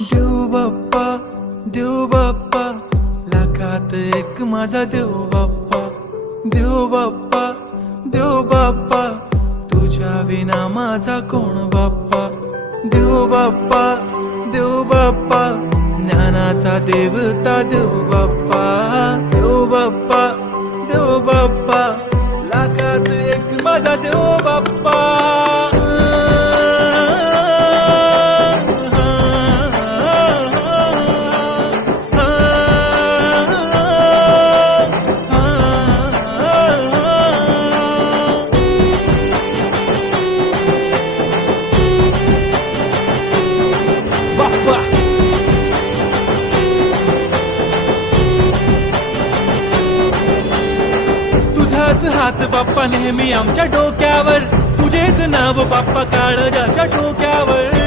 देव बाप्पा लाखात एक माझा देव बाप्पा देव बाप्पा तुझ्या विना माझा कोण बाप्पा देव बाप्पा ज्ञानाचा देवता देव बाप्पा लाखात एक माझा देव बाप्पा तुझाच हात बाप्पा नेहमी आमच्या डोक्यावर तुझेच नाव बाप्पा काळजाच्या डोक्यावर